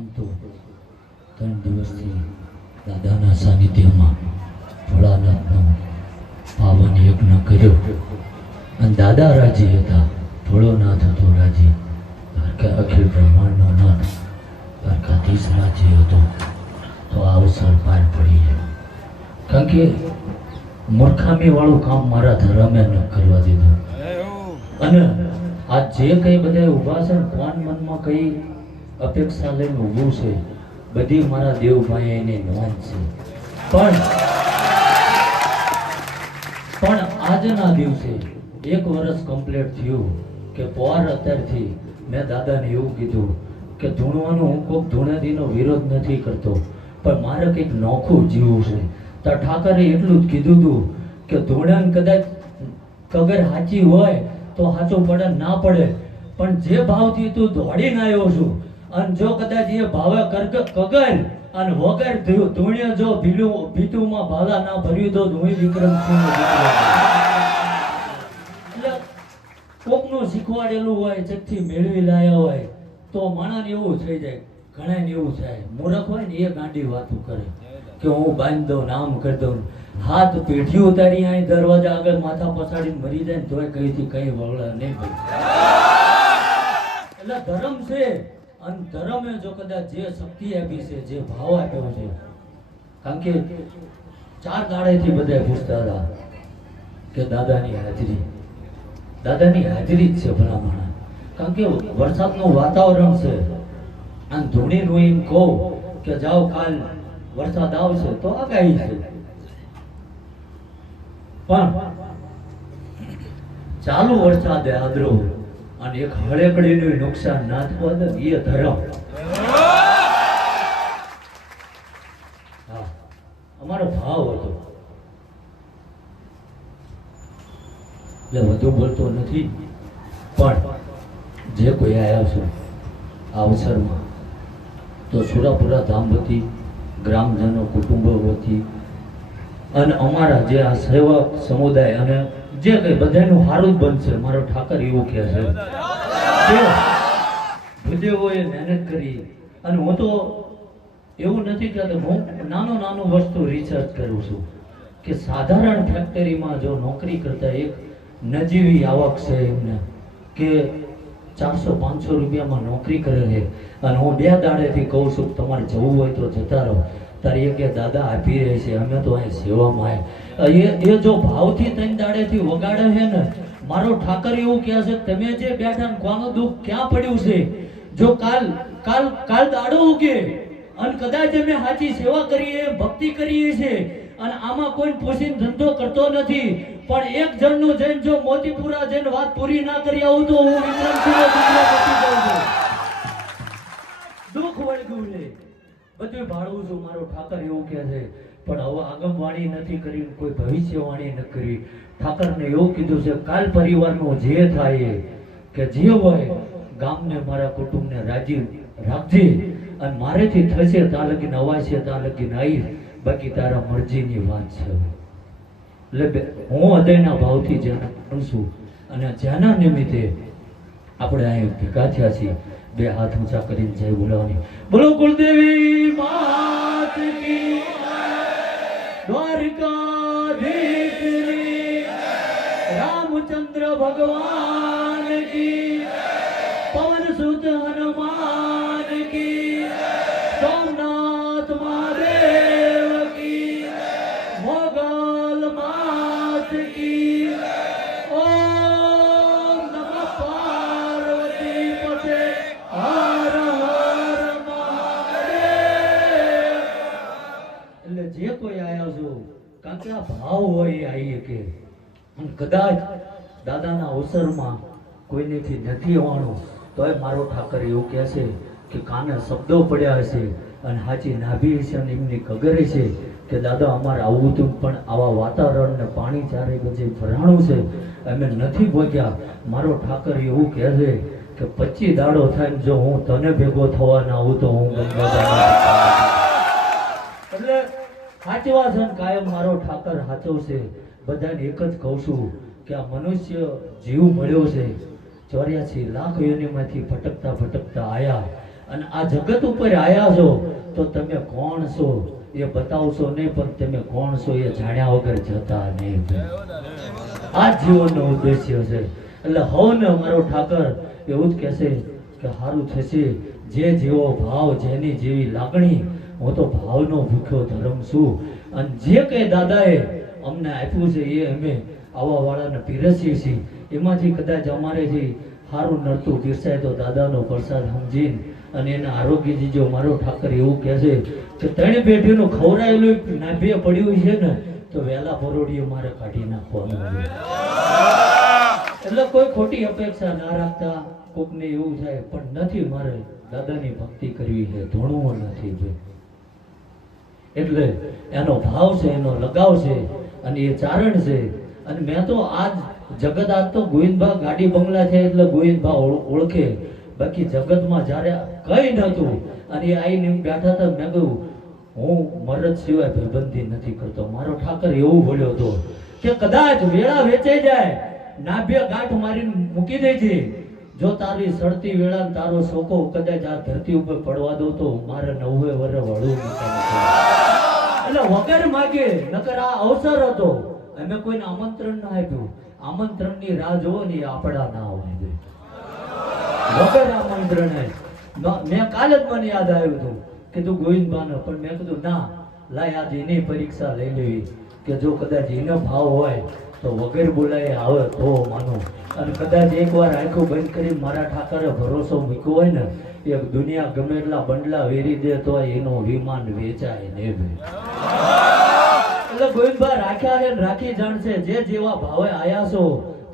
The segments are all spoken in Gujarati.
આમ તો ત્રણ દિવસથી દાદાના સાનિધ્યમાં ભોળાનાથનો પાવન યજ્ઞ કર્યો. અને દાદા રાજી હતા, ભોળોનાથ હતો રાજી. દ્વારકા અખિલ બ્રહ્માંડનો નાથ દ્વારકાધીશ રાજી હતો. તો આ અવસર પાર પડી ગયો. કારણ કે મૂર્ખામીવાળું કામ મારા ધર્મે ન કરવા દીધું. અને આ જે કંઈ બધા ઊભા છે કોણ મનમાં કઈ અપેક્ષા લઈને ઊભું છે. બધી મારા દેવભાઈ એની નોંધ છે. પણ પણ આજના દિવસે એક વર્ષ કમ્પ્લીટ થયું કે પોર અત્યારથી મેં દાદાને એવું કીધું કે ધૂણવાનું હું કોઈક ધૂણેદીનો વિરોધ નથી કરતો, પણ મારે કંઈક નોખું જીવવું છે. તો ઠાકરે એટલું જ કીધું હતું કે ધૂણન કદાચ કગર સાચી હોય તો સાચું પડે, ના પડે. પણ જે ભાવથી તું દોડીને આવ્યો છું અને જો કદાચ એ ભાવે કગર અને વગર ધૂ- ધૂણે જો ભીલું ભીતુમાં ભાલા ના ભર્યું તો ધૂણી વિક્રમસિંહ એટલે કોકનું શીખવાડેલું હોય ચકથી મેળવી લાયા હોય, તો માણસને એવું થઈ જાય ઘણાને એવું થાય. મૂરખ હોય ને એ ગાંડી વાતો કરે, કે હું બાંધી દઉં ને આમ કરી દઉં હાથ પેઢી ઉતારી અહીં દરવાજા આગળ માથા પછાડીને મરી જાય ને તોય કઈથી કઈ વળે નહીં એટલે ધર્મ છે અને ધર્મે જો કદાચ જે શક્તિ આપી છે, જે ભાવ આપ્યો છે, કારણ કે ચાર દાડેથી બધા પૂછતા હતા કે દાદાની હાજરી. દાદાની હાજરી જ છે ભલામણા. કારણ કે વરસાદનું વાતાવરણ છે. અને ધૂણી એમ કહો કે જાઓ કાલ વરસાદ આવશે તો આગાહી છે. પણ ચાલુ વરસાદે આદરો અને એક હળેકડીનું નુકસાન ના થવા દે એ ધર્મ. અમારો ભાવ હતો. એટલે વધુ બોલતો નથી. પણ જે કોઈ આવ્યા છો આ અવસરમાં, તો સુરાપુરા ધામ વતી ગ્રામજનો, કુટુંબો વતી, અને અમારા જે આ સેવક સમુદાય અને જે કઈ, બધાનું સારું જ બનશે. મારો ઠાકર એવું કહે છે. ભૂદેવોએ મહેનત કરી. અને હું તો એવું નથી કહેતો હું નાનો નાનો વસ્તુ રિસર્ચ કરું છું કે સાધારણ ફેક્ટરીમાં જો નોકરી કરતા એક નજીવી આવક છે એમને કે ચારસો પાંચસો રૂપિયામાં નોકરી કરે છે. અને હું બે દાડેથી કહું છું તમારે જવું હોય તો જતા રહો. તારે એક દાદા આપી રહે છે. અમે તો અહીં સેવામાં આવ્યા એ જો ભાવથી ત્રણ દાડેથી વગાડે છે ને, મારો ઠાકર એવું કહે છે, તમે જે બેઠા કોનું દુઃખ ક્યાં પડ્યું છે? જો કાલ કાલ કાલ દાડો ઉગે, અને કદાચ અમે સાચી સેવા કરીએ, ભક્તિ કરીએ છીએ, અને આમાં કોઈ પોષીને ધંધો કરતો નથી, પણ એક જણનું જઈને જો મોતીપુરા જઈને વાત પૂરી ના કરી આવું તો હું દીકરો છું. દુઃખ વળગ્યું છે. બધું ભાડવું છું, મારો ઠાકર એવું કહે છે. પણ હવે આગમવાણી નથી કરી, કોઈ ભવિષ્યવાણી નથી કરી. ઠાકરને એવું કીધું છે, કાલ પરિવારનો જે થાય કે જે હોય, ગામને મારા કુટુંબને રાજી રાખજે અને મારેથી થશે ત્યાં લગીન અવાશે ત્યાં લગીન આવીશ બાકી તારા મરજીની વાત છે. એટલે હું હૃદયના ભાવથી જેને કરું અને જેના નિમિત્તે આપણે અહીં ભેગા થયા છીએ, બે હાથ ઊંચા કરીને જય બોલાવાની બોલો કુલદેવી માત દ્વારકાધીશની રામચંદ્ર ભગવાન કી પવન સુત હનુમાન કારણ ભાવ હોય આવીએ કે. કદાચ દાદાના અવસરમાં કોઈનેથી નથી આવવાનું, તોય મારો ઠાકર એવું કહેશે કે કાને શબ્દો પડ્યા હશે અને હાચી નાભી હશે અને એમની કગર છે કે દાદા અમારે આવું હતું, પણ આવા વાતાવરણ ને પાણી ચારે બધે ભરાણું છે, અમે નથી પહોંચ્યા. મારો ઠાકર એવું કહેશે કે પચી દાડો થાય જો હું તને ભેગો થવા ના આવું તો હું એટલે સાચવા છે કાયમ મારો ઠાકર હાચો છે. બધાને એક જ કહું છું કે આ મનુષ્ય જીવ મળ્યો છે. ચોર્યાસી લાખ યોનિમાંથી ભટકતા ભટકતા આયા. અને આ જગત ઉપર આયા છો તો તમે કોણ છો? એ બતાવશો નહીં, પણ તમે કોણ છો એ જાણ્યા વગર જતા નહીં. આ જીવનનો ઉદ્દેશ્ય છે. એટલે હવને અમારો ઠાકર, એવું જ કહેશે કે સારું થશે. જે જેવો ભાવ, જેની જેવી લાગણી હું તો ભાવનો ભૂખ્યો ધર્મ છું. અને જે કંઈ દાદાએ અમને આપ્યું છે એ અમે આવા વાળાને પીરસીએ છીએ. એમાંથી કદાચ અમારે જે સારું નડતું પીરસાય તો દાદાનો પ્રસાદ સમજીને અને એના આરોગ્યજી જો મારો ઠાકર એવું કહે છે કે ત્રણ પેઢીનું ખવડાયેલું નાભે પડ્યું છે ને, તો વહેલા પરોડીએ મારે કાઢી નાખવાનું એટલે કોઈ ખોટી અપેક્ષા ના રાખતા કોકને એવું થાય, પણ નથી મારે દાદાની ભક્તિ કરવી છે, ધોણવું નથી ભાઈ એટલે એનો ભાવ છે, એનો લગાવ છે અને એ ચારણ છે. અને મેં તો આજ જગત, આજ તો ગોવિંદભા ગાડી બંગલા છે એટલે ગોવિંદભા ઓળખે. બાકી જગતમાં જ્યારે કંઈ નહોતું અને આઈને એમ બેઠા હતા, મેં કહ્યું, હું મરદ સિવાય ભયબંધી નથી કરતો. મારો ઠાકર એવું બોલ્યો હતો કે, કદાચ વેળા વેચાઈ જાય, નાભ્ય ગાંઠ મારીને મૂકી દે છે. જો તારી સડતી વેળા તારો શોકો કદાચ આ ધરતી ઉપર પડવા દો તો મારે નવે વરે વળવું એટલે વગર માગે, નકર આ અવસર હતો. અમે કોઈને આમંત્રણ ના આપ્યું. આમંત્રણની રાહ જોવો ને આપણા ના હોય બે. વગર આમંત્રણ. મેં કાલે જ મને યાદ આવ્યું હતું કે કીધું ગોવિંદભાને પણ મેં કીધું, ના, લાય આજે એની પરીક્ષા લઈ લેવી. કે જો કદાચ એનો ભાવ હોય તો વગર બોલાય આવે તો માનું. અને કદાચ એકવાર આંખો બંધ કરી મારા ઠાકરે ભરોસો મૂક્યો હોય ને એક દુનિયા ગમે એટલા બંડલા વેરી દે તો એનો વિમાન વેચાય ને એટલે ગોવિંદભાઈ રાખ્યા છે ને રાખી જાણશે. જે જેવા ભાવે આયા છો,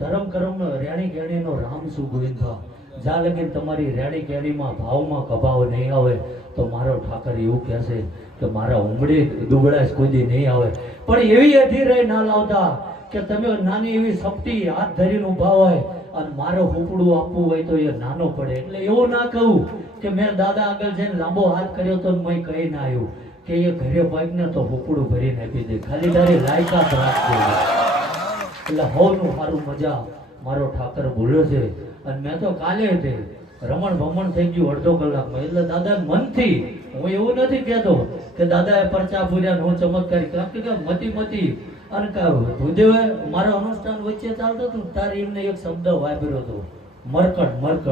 ધરમ કર્મ રેણી કેણીનો રામ શું ગોવિંદભા જ્યાં લગીન તમારી રેણી કેણીમાં ભાવમાં કભાવ નહીં આવે, તો મારો ઠાકર એવું કહેશે કે મારા ઉમડી દુબળાશ કોઈ નહીં આવે. પણ એવી અધીરાય ના લાવતા કે તમે નાની એવી સપટી હાથ ધરીને ઊભા હોય અને મારો હુપડું આપવું હોય તો એ નાનો પડે. એટલે એવું ના કહું કે મેં દાદા આગળ જઈને લાંબો હાથ કર્યો તો મેં કહી ના આવ્યું. કે એ ઘરે પાકને તો હુપડું ભરીને આપી દે. ખાલી તારી લાયકાત રાખજો. એટલે હોનું સારું મજા મારો ઠાકર બોલ્યો છે. અને મેં તો કાલે તે રમણ ભમણ થઈ ગયું અડધો કલાકમાં. એટલે દાદા મનથી હું એવું નથી કહેતો કે દાદાએ પરચા પૂર્યા હું ચમત્કારી. કારણ કે મતી મતી અને ભૂદેવે મારા અનુષ્ઠાન વચ્ચે ચાલતું હતું તારે એમને એક શબ્દ વાપર્યો હતો મરકટ મરકટ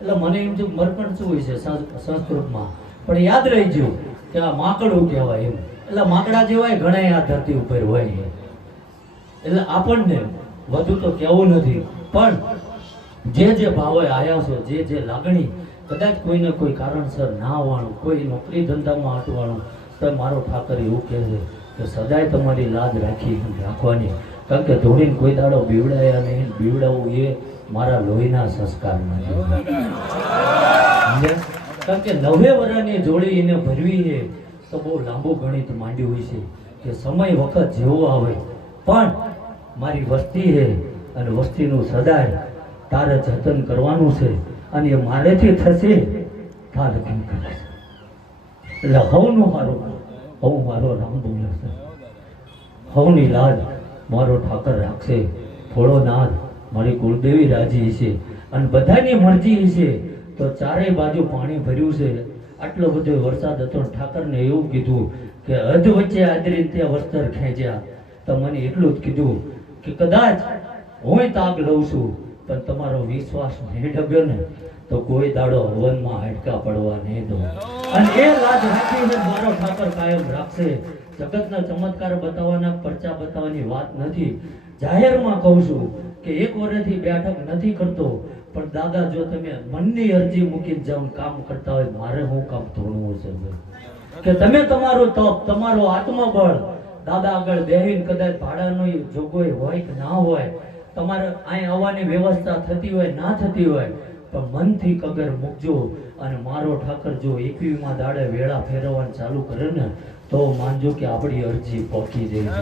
એટલે મને એમ થયું મરકટ શું હોય છે સંસ- સંસ્કૃતમાં પણ યાદ રહી ગયું કે આ માકડું કહેવાય એમ. એટલે માકડા જેવાય ઘણા આ ધરતી ઉપર હોય એટલે આપણને વધુ તો કહેવું નથી. પણ જે જે ભાવે આવ્યા છો, જે જે લાગણી, કદાચ કોઈને કોઈ કારણસર ના આવવાનું કોઈ નોકરી ધંધામાં હટવાનું તો મારો ઠાકર એવું કહે છે કે સદાય તમારી લાજ રાખી રાખવાની. કારણ કે ધોળીને કોઈ દાડો બીવડાયા નહીં બીવડાવવું એ મારા લોહીના સંસ્કાર નથી કારણ કે નવે વરાની જોડી એને ભરવી એ તો બહુ લાંબુ ગણિત માંડ્યું હોય છે કે સમય વખત જેવો આવે. પણ મારી વસ્તી છે અને વસ્તીનું સદાય તારે જતન કરવાનું છે અને એ મારેથી થશે તારે કેમ કરે એટલે હવનું મારું હવ મારો રામ બોલશે હવની લાજ મારો ઠાકર રાખશે. થોડો નાદ મારી કુળદેવી રાજી છે અને બધાની મરજી છે તો ચારેય બાજુ પાણી ભર્યું છે. આટલો બધો વરસાદ હતો ઠાકરને એવું કીધું કે અધ વચ્ચે આદરી ત્યાં વસ્ત્ર ખેંચ્યા. તો મને એટલું જ કીધું કે કદાચ હું તાગ લઉં છું, પણ તમારો વિશ્વાસ નહીં ડગ્યો ને. તો કોઈ દાડો હવનમાં હાડકા પડવા નહીં દો. અને એ લાજ રાખીને મારો ઠાકર કાયમ રાખશે. જગતના ચમત્કાર બતાવવાના પરચા બતાવવાની વાત નથી. જાહેરમાં કહું છું કે એક વર્ષથી બેઠક નથી કરતો પણ દાદા જો તમે મનની અરજી મૂકીને જાવ કામ કરતા હોય મારે હું કામ ધોણવું છે કે તમે તમારો તપ તમારો આત્મબળ દાદા આગળ બેહીને કદાચ ભાડાનો જોગવાઈ હોય કે ના હોય તમારે અહીં આવવાની વ્યવસ્થા થતી હોય ના થતી હોય પણ મનથી કગર મૂકજો અને મારો ઠાકર જો એકવીમાં દાડે વેળા ફેરવવાનું ચાલુ કરે ને, તો માનજો કે આપણી અરજી પહોંચી જાય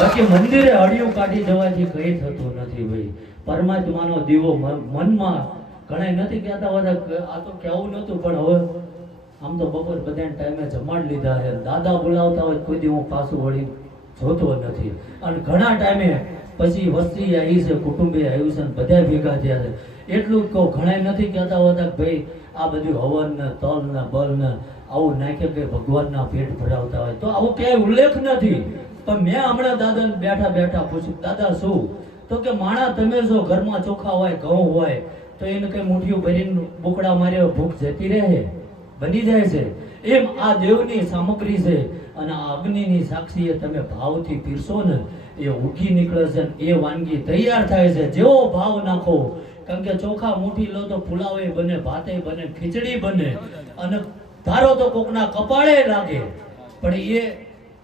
બાકી મંદિરે અડિયું કાઢી જવાથી કઈ થતું નથી ભાઈ. પરમાત્માનો દીવો મનમાં ઘણા નથી કહેતા બધા આ તો કેવું નતું પણ હવે આમ તો બપોર બધાને ટાઈમે જમાડ લીધા છે. દાદા બોલાવતા હોય કોઈ દી હું પાછું વળી જોતો નથી. અને ઘણા ટાઈમે પછી વસ્તી આવી છે, કુટુંબે આવ્યું છે બધા ભેગા થયા છે. એટલું જ કહું ઘણા નથી કહેતા હોતા કે ભાઈ, આ બધું હવન ને તલ ને બલ ને આવું નાખે કે ભગવાનના પેટ ભરાવતા હોય. તો આવો ક્યાંય ઉલ્લેખ નથી. પણ મેં હમણાં દાદાને બેઠા બેઠા પૂછ્યું, દાદા, શું? તો કે, માણા, તમે જો ઘરમાં ચોખા હોય, ઘઉં હોય, તો એને કઈ મુઠ્ઠીઓ ભરીને બોકડા માર્યો, ભૂખ જતી રહે? બની જાય છે. એમ આ દેવની સામગ્રી છે અને આ અગ્નિની સાક્ષીએ તમે ભાવથી પીરશો ને, એ ઉઠી નીકળે છે એ વાનગી તૈયાર થાય છે. જેવો ભાવ નાખો કારણ કે ચોખા મૂઠી લો તો પુલાવે બને, ભાતે બને, ખીચડી બને. અને ધારો તો કોકના કપાળે લાગે, પણ એ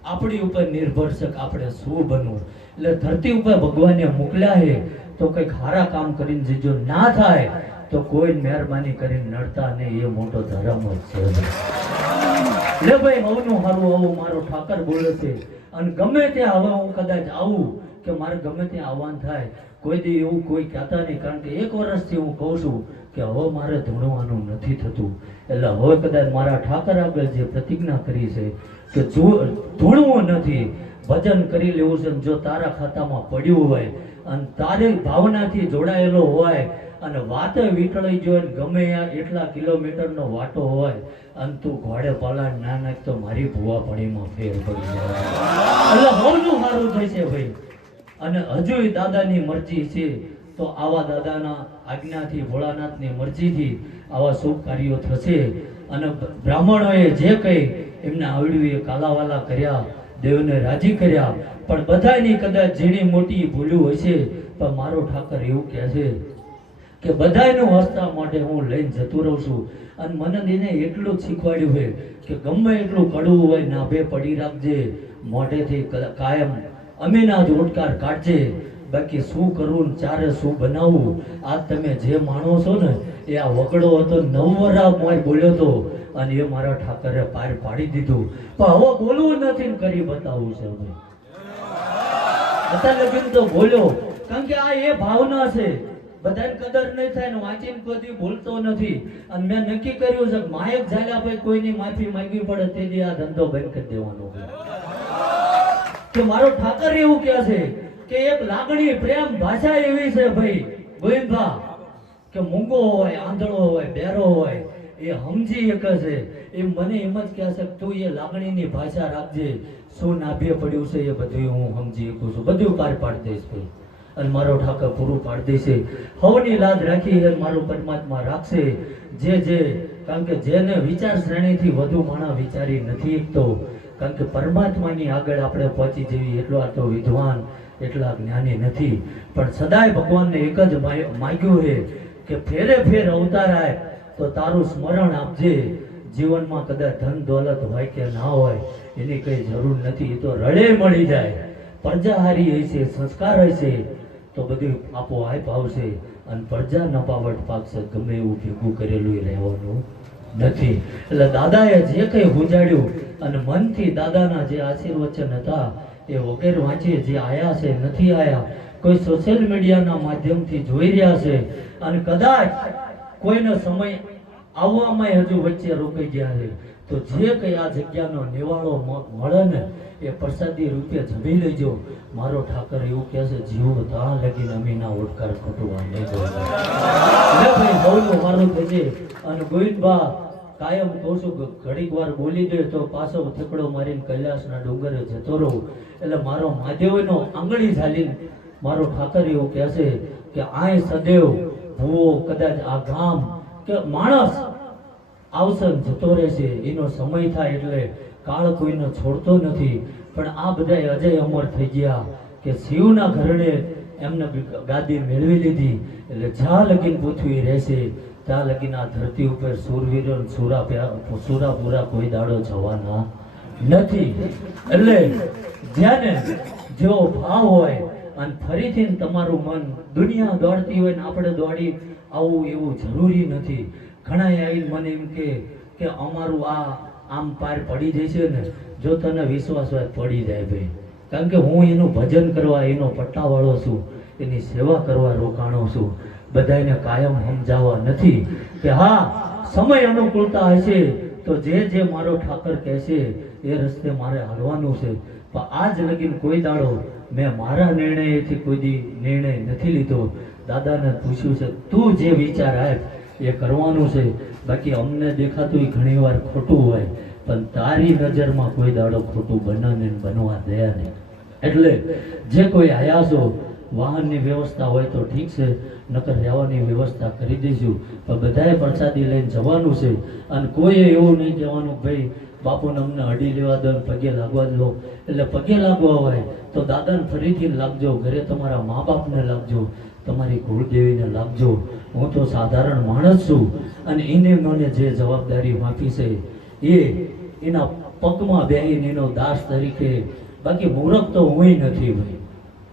આપણી ઉપર નિર્ભર છે કે આપણે શું બનવું. એટલે ધરતી ઉપર ભગવાને મોકલ્યા હે તો કંઈક હારા કામ કરીને જે ના થાય, તો કોઈ મહેરબાની કરીને નડતા નહીં, એ મોટો ધર્મ જ છે. લે ભાઈ, હવનું હારું, આવું મારો ઠાકર બોલે છે. અને ગમે ત્યાં હવે હું કદાચ આવું કે મારે ગમે ત્યાં આવવાનું થાય. કોઈ દી એવું કોઈ કહેતા નહીં, કારણ કે એક વર્ષથી હું કહું છું કે હવે મારે ધૂણવાનું નથી થતું. એટલે હવે કદાચ મારા ઠાકર આગળ જે પ્રતિજ્ઞા કરી છે કે ધૂણવું નથી, ભજન કરી લેવું છે જો તારા ખાતામાં પડ્યું હોય અને તારે ભાવનાથી જોડાયેલો હોય અને વાતે વીટળી ને ગમે એટલા કિલોમીટરનો વાટો હોય અને તું ઘોડે પાલા ના નાખ તો મારી ભૂવા પડીમાં ફેર પડી જાય. એટલે બહુ સારું થશે ભાઈ. અને હજુય દાદાની મરજી છે, તો આવા દાદાના આજ્ઞાથી, ભોળાનાથની મરજીથી આવા શુભ કાર્યો થશે. અને બ્રાહ્મણોએ જે કંઈ એમને આવડ્યું એ કાલાવાલા કર્યા, દેવને રાજી કર્યા. પણ બધાની કદાચ ઝીણી મોટી ભૂલ્યું હશે પણ મારો ઠાકર એવું કહે છે કે બધાયનું હસતા માટે હું લઈને જતો રહું છું. અને મને એને એટલું જ શીખવાડ્યું છે કે ગમે એટલું કડવું હોય, નાભે પડી રાખજે. મોઢેથી ક- કાયમ અમીના જ ઓટકાર કાઢજે. બાકી શું કરવું ચારે શું બનાવવું આ તમે જે માણો છો ને, એ આ વકડો હતો નવરા મોય બોલ્યો તો, અને એ મારા ઠાકરે પાર પાડી દીધું. પણ હવે બોલવું નથી કરી બતાવવું છે અમે અત્યાર તો બોલ્યો, કારણ કે આ એ ભાવના છે. બધાને કદર નહીં થાય ને વાંચીને કોઈ ભૂલતો નથી. અને મેં નક્કી કર્યું છે માયક ઝાલ્યા પછી કોઈની માફી માંગવી પડે તે આ ધંધો બંધ કરી દેવાનો કે મારો ઠાકર એવું કહે છે કે એક લાગણી પ્રેમ ભાષા એવી છે ભાઈ. ગોવિંદભા, કે મૂંગો હોય, આંધળો હોય, બેરો હોય, એ સમજી એક છે. એ મને એમ જ કહે છે તું એ લાગણીની ભાષા રાખજે. શું નાભે પડ્યું છે એ બધું હું સમજી શકું છું. બધું પાર પાડી દઈશ ભાઈ. અને મારો ઠાકર પૂરું પાડી દેશે. હવની લાજ રાખી અને મારો પરમાત્મા રાખશે. જે જે, કારણ કે જેને વિચાર શ્રેણીથી વધુ માણા વિચારી નથી શકતો કારણ કે પરમાત્માની આગળ આપણે પહોંચી જવી એટલો આ તો વિદ્વાન, એટલા જ્ઞાની નથી. પણ સદાય ભગવાનને એક જ માગ્યું છે કે ફેરે ફેર અવતાર આવે તો તારું સ્મરણ આપજે. જીવનમાં કદાચ ધન દોલત હોય કે ના હોય, એની કઈ જરૂર નથી, એ તો રડે મળી જાય. પ્રજાહારી હશે, સંસ્કાર હશે, તો બધું આપો આપ આવશે. અને પ્રજા નપાવટ પાકશે, ગમે એવું ભેગું કરેલું રહેવાનું નથી. એટલે દાદાએ જે કંઈ ગુજાડ્યું અને મનથી દાદાના જે આશીર્વચન હતા, એ વગેર વાંચીએ જે આયા છે, નથી આયા, કોઈ સોશિયલ મીડિયાના માધ્યમથી જોઈ રહ્યા છે અને કદાચ કોઈનો સમય આવવામાં હજુ વચ્ચે રોકાઈ ગયા છે, તો જે કંઈ આ જગ્યાનો નિવાળો મળે ને, એ પ્રસાદી રૂપે જમી લેજો મારો ઠાકર એવું કહે છે, જીવો ત્યાં લગીને અમીના ઓડકાર ખોટું. લે ભાઈ સૌનું મારું થશે અને ગોવિંદબા કાયમ કહું છું કે ઘડીક વાર બોલી દે તો પાછો થકડો મારીને કૈલાસના ડુંગરે જતો રહું. એટલે મારો મહાદેવનો આંગળી ઝાલીને મારો ઠાકર એવું કહે છે કે આય સદેવ, ભૂવો કદાચ આ ગામ કે માણસ આવશે જતો રહેશે. એનો સમય થાય એટલે કાળ કોઈનો છોડતો નથી. પણ આ બધા અજય અમર થઈ ગયા કે શિવના ઘરણે એમને ગાદી મેળવી લીધી. એટલે જ્યાં લગીન પૃથ્વી રહેશે. ત્યાં લગીને આ ધરતી ઉપર સુરવીર સુરા પ્યા- સુરાપુરા કોઈ દાડો જવાના નથી. એટલે જ્યારે જેવો ભાવ હોય અને ફરીથી તમારું મન દુનિયા દોડતી હોય ને આપણે દોડી, આવું એવું જરૂરી નથી. ઘણા આવીને મને એમ કે કે અમારું આ આમ પાર પડી જશે ને, જો તને વિશ્વાસ હોય પડી જાય ભાઈ. કારણ કે હું એનું ભજન કરવા, એનો પટ્ટાવાળો છું, એની સેવા કરવા રોકાણો છું. બધાને કાયમ સમજાવવા નથી કે હા, સમય અનુકૂળતા હશે, તો જે જે મારો ઠાકર કહેશે એ રસ્તે મારે હાલવાનું છે. પણ આજ લગીન કોઈ દાડો મેં મારા નિર્ણયથી કોઈ દી નિર્ણય નથી લીધો. દાદાને પૂછ્યું છે, તું જે વિચાર આપ, એ કરવાનું છે. બાકી અમને દેખાતું ઘણી વાર ખોટું હોય, પણ તારી નજરમાં કોઈ દાડો ખોટું બનાને બનવા દયા નહીં એટલે જે કોઈ આયા છો વાહનની વ્યવસ્થા હોય તો ઠીક છે, નકર રહેવાની વ્યવસ્થા કરી દઈશું પણ બધાએ પ્રસાદી લઈને જવાનું છે. અને કોઈએ એવું નહીં કહેવાનું ભાઈ, બાપુને અમને અડી લેવા દો પગે લાગવા દો. એટલે પગે લાગવા હોય તો દાદાને ફરીથી લાગજો, ઘરે તમારા મા બાપને લાગજો, તમારી કુળદેવીને લાગજો. હું તો સાધારણ માણસ છું અને એને મને જે જવાબદારી માપી છે, એ એના પગમાં બેહીને એનો દાસ તરીકે, બાકી મૂરખ તો હુંય નથી ભાઈ.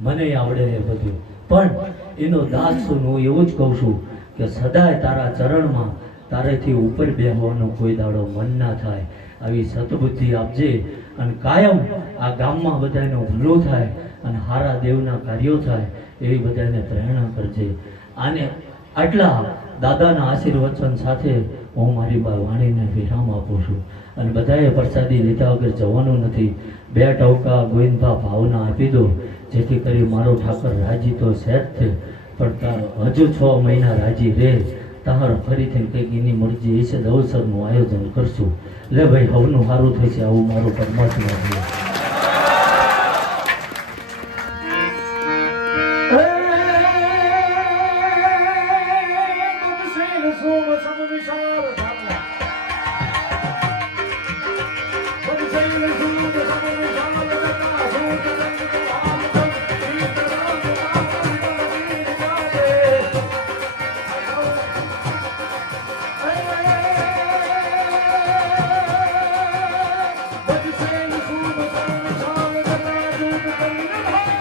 મને આવડે એ બધું. પણ એનો દાસ હું એવું જ કહું છું કે સદાય તારા ચરણમાં તારેથી ઉપર બેહવાનો કોઈ દાડો મન ના થાય. આવી સતબુદ્ધિ આપજે અને કાયમ આ ગામમાં બધાનું ભલું થાય અને હારા દેવના કાર્યો થાય એવી બધાને પ્રેરણા કરજે. આને આટલા દાદાના આશીર્વચન સાથે હું મારી વાણીને વિરામ આપું છું. અને બધાએ પ્રસાદી લીધા વગર જવાનું નથી. બે ટવકા ગોવિંદભા ભાવના આપી દો. જેથી કરી મારો ઠાકર રાજી તો સેટ છે, પણ તાર હજુ છ મહિના રાજી રહે, તાર ફરીથી કંઈક એની મરજી એ છે અવસરનું આયોજન કરશું. લે ભાઈ, હવનું સારું થશે આવું મારું પરમાત્મા છે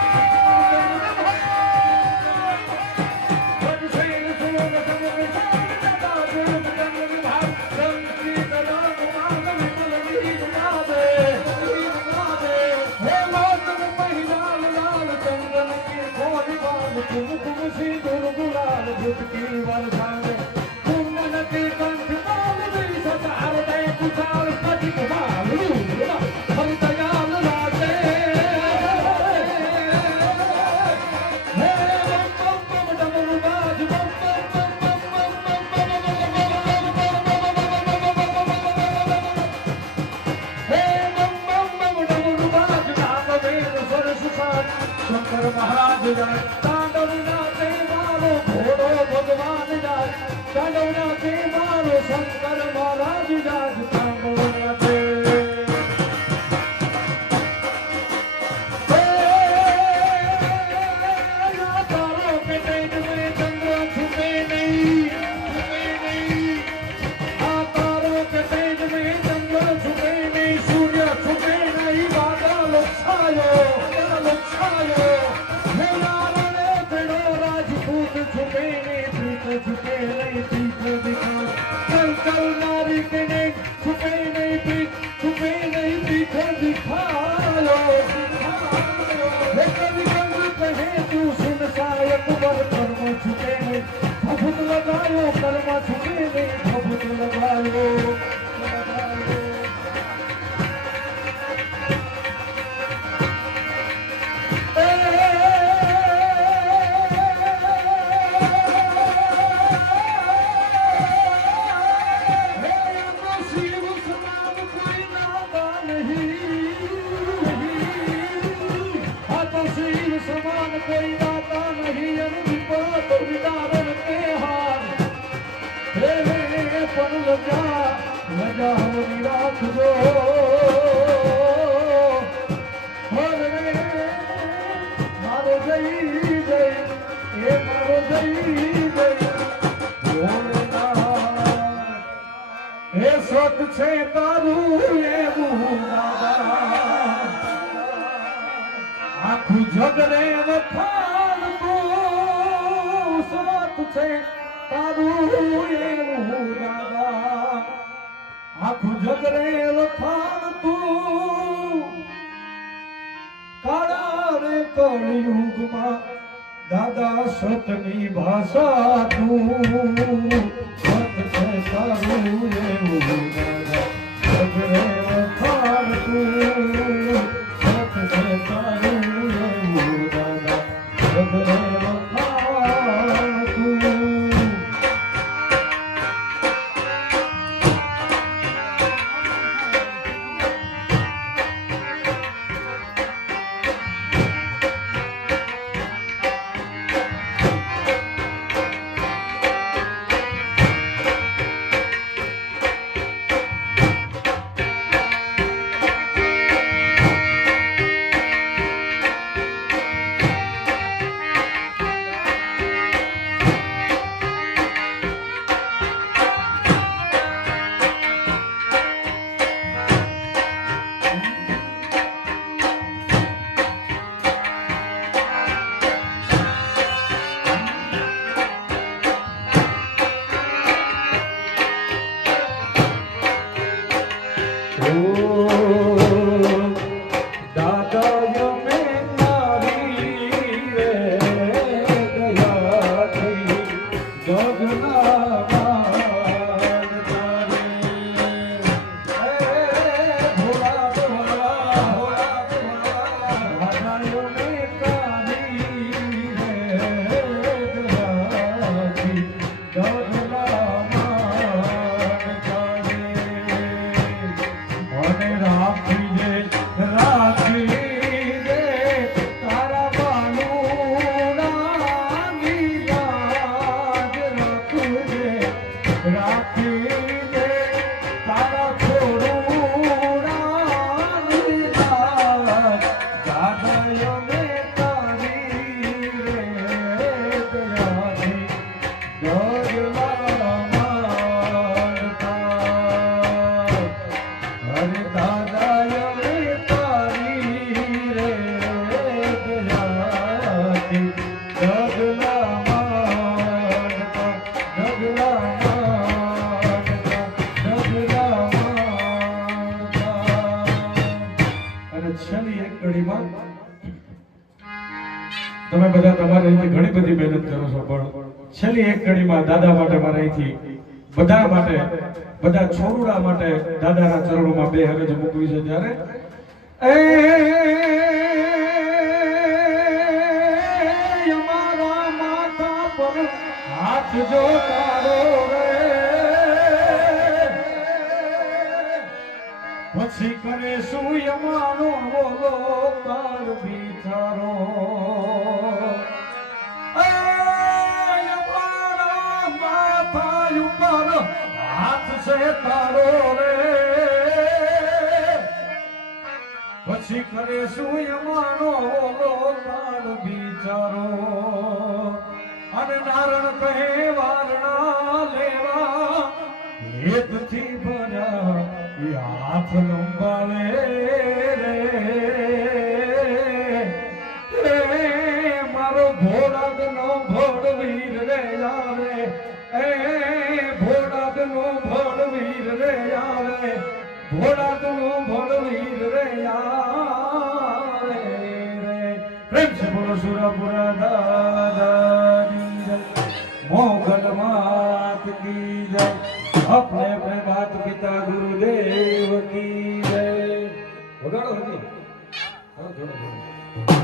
मारो शंकर महाराज मिता છે તારું એવું દાદા આખું જગ રે વખાણ તું. કાળા રે કળિયુગમાં દાદા સતની ભાષા તું. સત છે તારું એવું દાદા જગ રે વખાણ તું. ઘણી બધી કરો છો, પણ છેલ્લી એક ઘડીમાં દાદા માટે મારે અહીંથી બધા માટે, બધા છોરુડા માટે દાદાના ચરણોમાં બે હવેજ મૂકવી છે ત્યારે. હાથ જો તારો પછી કરે શું યમાનો બોલો, તાર બિચારો પછી કરે શું યમાનો બોલો તાર બિચારો અને નારણ કહે વારણા લેવા. હેતથી ભર્યા એ હાથ લંબાવે.